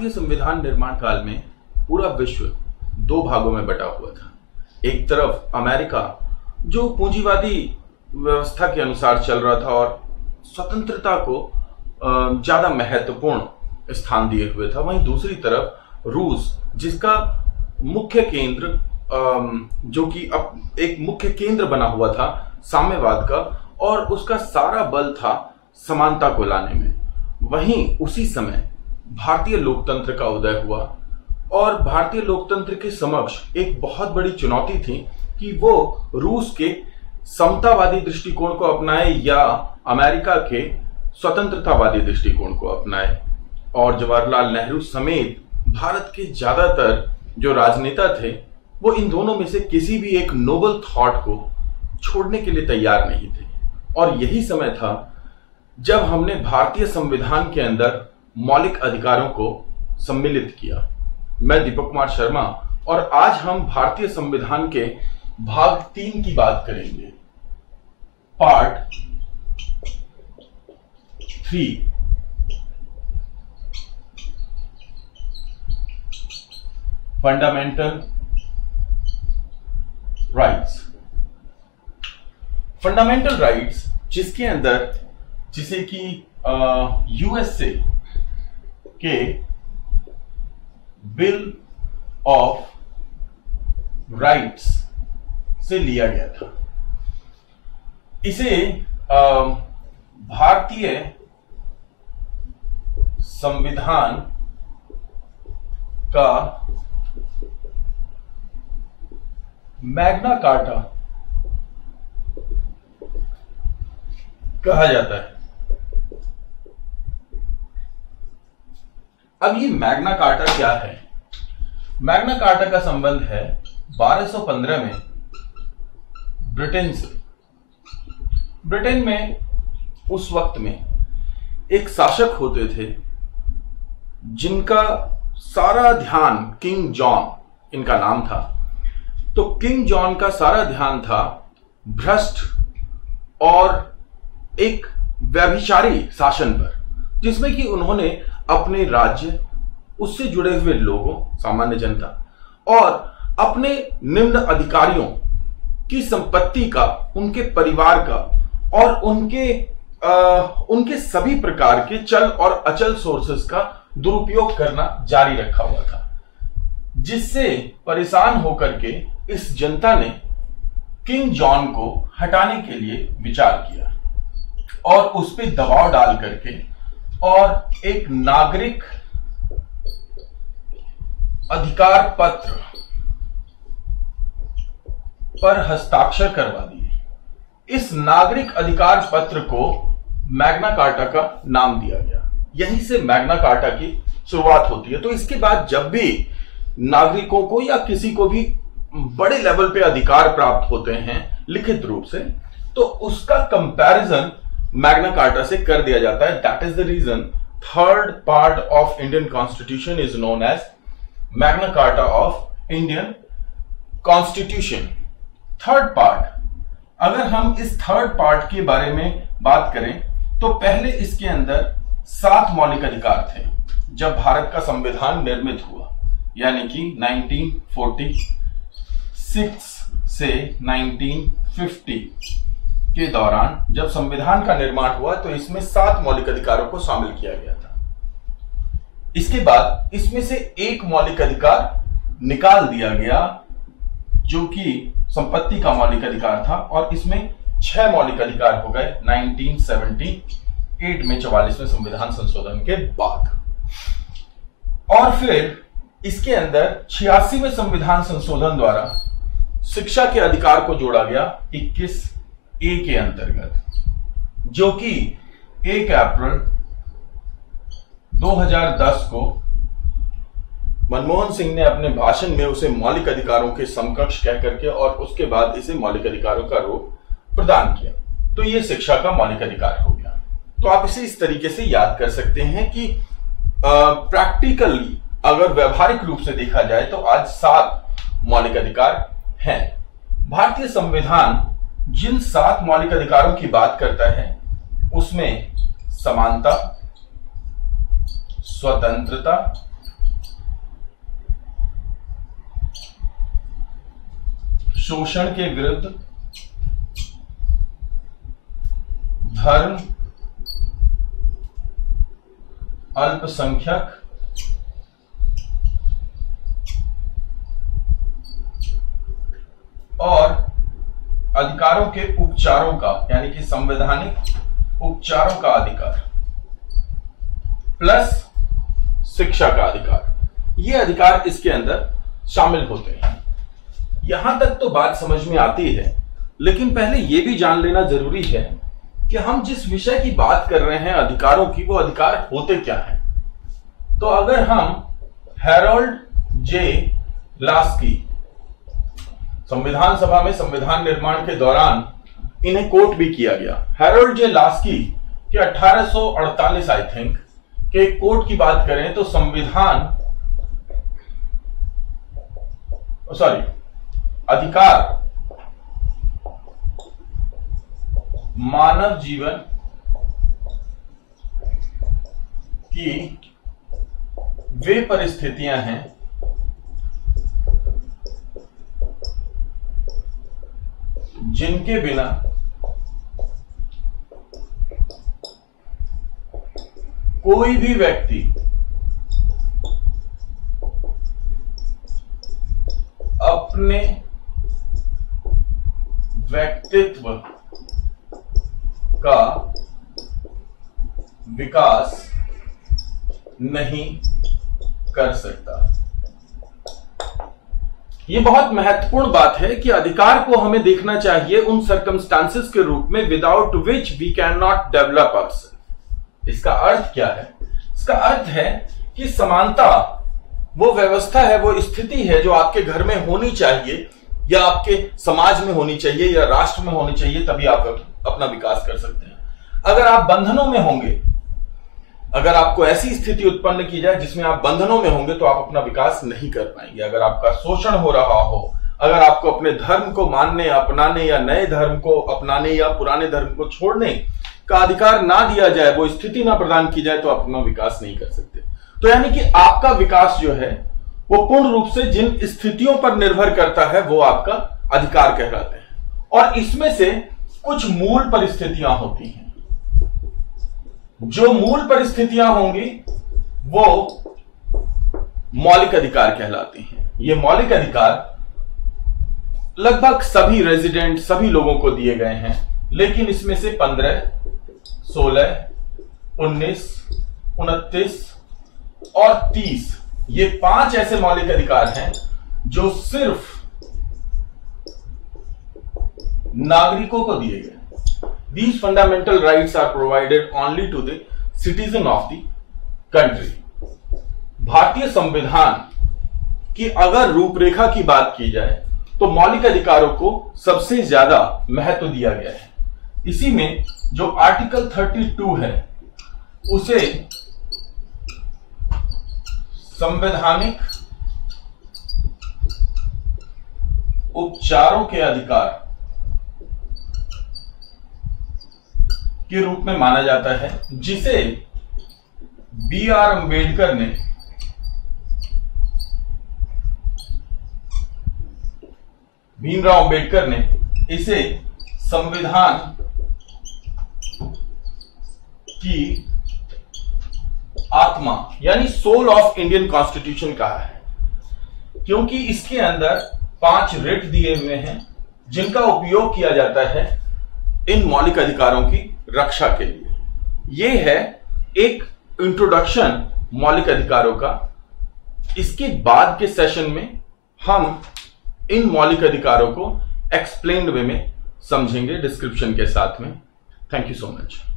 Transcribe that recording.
भारतीय संविधान निर्माण काल में पूरा विश्व दो भागों में बटा हुआ था। एक तरफ अमेरिका जो पूंजीवादी व्यवस्था के अनुसार चल रहा था और स्वतंत्रता को ज्यादा महत्वपूर्ण स्थान दिए हुए था, वहीं दूसरी तरफ रूस जिसका मुख्य केंद्र जो कि अब एक मुख्य केंद्र बना हुआ था साम्यवाद का, और उसका सारा बल था समानता को लाने में। वहीं उसी समय भारतीय लोकतंत्र का उदय हुआ और भारतीय लोकतंत्र के समक्ष एक बहुत बड़ी चुनौती थी कि वो रूस के समतावादी दृष्टिकोण को अपनाए या अमेरिका के स्वतंत्रतावादी दृष्टिकोण को अपनाए। और जवाहरलाल नेहरू समेत भारत के ज्यादातर जो राजनेता थे वो इन दोनों में से किसी भी एक नोबल थॉट को छोड़ने के लिए तैयार नहीं थे। और यही समय था जब हमने भारतीय संविधान के अंदर मौलिक अधिकारों को सम्मिलित किया। मैं दीपक कुमार शर्मा और आज हम भारतीय संविधान के भाग 3 की बात करेंगे, part 3। Fundamental rights. Fundamental rights जिसके अंदर जिसे कि यूएसए के बिल ऑफ राइट्स से लिया गया था। इसे भारतीय संविधान का मैग्ना कार्टा कहा जाता है। अब ये मैग्ना कार्टा क्या है? मैग्ना कार्टा का संबंध है 1215 में ब्रिटेन से। ब्रिटेन में उस वक्त में एक शासक होते थे जिनका सारा ध्यान, किंग जॉन इनका नाम था। तो किंग जॉन का सारा ध्यान था भ्रष्ट और एक व्यभिचारी शासन पर, जिसमें कि उन्होंने अपने राज्य, उससे जुड़े हुए लोगों, सामान्य जनता और अपने निम्न अधिकारियों की संपत्ति का, उनके परिवार का और उनके सभी प्रकार के चल और अचल सोर्सेस का दुरुपयोग करना जारी रखा हुआ था, जिससे परेशान होकर के इस जनता ने किंग जॉन को हटाने के लिए विचार किया और उस पर दबाव डाल करके और एक नागरिक अधिकार पत्र पर हस्ताक्षर करवा दिए। इस नागरिक अधिकार पत्र को मैग्ना कार्टा का नाम दिया गया। यहीं से मैग्ना कार्टा की शुरुआत होती है। तो इसके बाद जब भी नागरिकों को या किसी को भी बड़े लेवल पे अधिकार प्राप्त होते हैं लिखित रूप से, तो उसका कंपैरिजन मैग्ना कार्टा से कर दिया जाता है। That is the reason third part of Indian constitution is known as Magna Carta of Indian constitution. Third part, अगर हम इस थर्ड पार्ट के बारे में बात करें तो पहले इसके अंदर 7 मौलिक अधिकार थे जब भारत का संविधान निर्मित हुआ, यानी कि 1946 से 1950 के दौरान जब संविधान का निर्माण हुआ तो इसमें 7 मौलिक अधिकारों को शामिल किया गया था। इसके बाद इसमें से एक मौलिक अधिकार निकाल दिया गया जो कि संपत्ति का मौलिक अधिकार था, और इसमें 6 मौलिक अधिकार हो गए 1978 में 44वें संविधान संशोधन के बाद। और फिर इसके अंदर 86वें संविधान संशोधन द्वारा शिक्षा के अधिकार को जोड़ा गया 21A के अंतर्गत, जो कि 1 अप्रैल 2010 को मनमोहन सिंह ने अपने भाषण में उसे मौलिक अधिकारों के समकक्ष कह करके और उसके बाद इसे मौलिक अधिकारों का रूप प्रदान किया। तो ये शिक्षा का मौलिक अधिकार हो गया। तो आप इसे इस तरीके से याद कर सकते हैं कि प्रैक्टिकली अगर व्यवहारिक रूप से देखा जाए तो आज 7 मौलिक अधिकार हैं। भारतीय संविधान जिन 7 मौलिक अधिकारों की बात करता है उसमें समानता, स्वतंत्रता, शोषण के विरुद्ध धर्म, अल्पसंख्यक और अधिकारों के उपचारों का, यानी कि संवैधानिक उपचारों का अधिकार प्लस शिक्षा का अधिकार, ये अधिकार इसके अंदर शामिल होते हैं। यहां तक तो बात समझ में आती है, लेकिन पहले यह भी जान लेना जरूरी है कि हम जिस विषय की बात कर रहे हैं अधिकारों की, वो अधिकार होते क्या हैं। तो अगर हम हैरोल्ड जे लास्की, संविधान सभा में संविधान निर्माण के दौरान इन्हें कोट भी किया गया, हैरोल्ड जे लास्की के 1848 आई थिंक के कोट की बात करें तो अधिकार मानव जीवन की वे परिस्थितियां हैं जिनके बिना कोई भी व्यक्ति अपने व्यक्तित्व का विकास नहीं कर सकता। यह बहुत महत्वपूर्ण बात है कि अधिकार को हमें देखना चाहिए उन सर्कमस्टांसेस के रूप में without which we can not develop ourself. इसका अर्थ क्या है? इसका अर्थ है कि समानता वो व्यवस्था है, वो स्थिति है जो आपके घर में होनी चाहिए या आपके समाज में होनी चाहिए या राष्ट्र में होनी चाहिए, तभी आप अपना विकास कर सकते हैं। अगर आप बंधनों में होंगे, अगर आपको ऐसी स्थिति उत्पन्न की जाए जिसमें आप बंधनों में होंगे, तो आप अपना विकास नहीं कर पाएंगे। अगर आपका शोषण हो रहा हो, अगर आपको अपने धर्म को मानने, अपनाने या नए धर्म को अपनाने या पुराने धर्म को छोड़ने का अधिकार ना दिया जाए, वो स्थिति ना प्रदान की जाए, तो आप अपना विकास नहीं कर सकते। तो यानी कि आपका विकास जो है वो पूर्ण रूप से जिन स्थितियों पर निर्भर करता है वो आपका अधिकार कहलाते हैं। और इसमें से कुछ मूल परिस्थितियां होती हैं। जो मूल परिस्थितियां होंगी वो मौलिक अधिकार कहलाती हैं। ये मौलिक अधिकार लगभग सभी रेजिडेंट, सभी लोगों को दिए गए हैं, लेकिन इसमें से 15, 16, 19, 29 और 30 ये 5 ऐसे मौलिक अधिकार हैं जो सिर्फ नागरिकों को दिए गए। These fundamental rights are provided only to the citizen of the country. भारतीय संविधान की अगर रूपरेखा की बात की जाए तो मौलिक अधिकारों को सबसे ज्यादा महत्व दिया गया है। इसी में जो आर्टिकल 32 है उसे संवैधानिक उपचारों के अधिकार के रूप में माना जाता है, जिसे B.R. अम्बेडकर ने भीमराव अम्बेडकर ने इसे संविधान की आत्मा यानी सोल ऑफ इंडियन कॉन्स्टिट्यूशन कहा है, क्योंकि इसके अंदर 5 रिट दिए हुए हैं जिनका उपयोग किया जाता है इन मौलिक अधिकारों की रक्षा के लिए। यह है एक इंट्रोडक्शन मौलिक अधिकारों का। इसके बाद के सेशन में हम इन मौलिक अधिकारों को एक्सप्लेन्ड वे में समझेंगे डिस्क्रिप्शन के साथ में। Thank you so much.